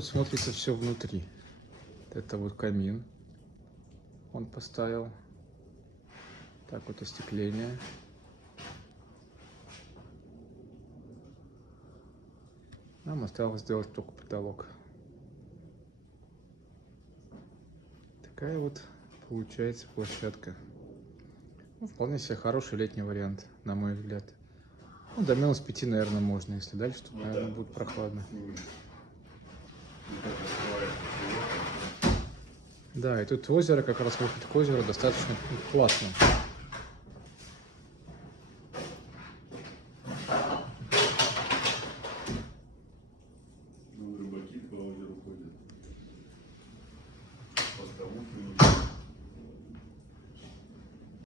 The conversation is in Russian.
Смотрится все внутри. Это вот камин он поставил. Так вот остекление. Нам осталось сделать только потолок. Такая вот получается площадка. Ну, вполне себе хороший летний вариант, на мой взгляд. Ну, до -5, наверное, можно, если дальше тут, наверное, будет прохладно. Да, и тут озеро, как раз выход к озеру достаточно классно.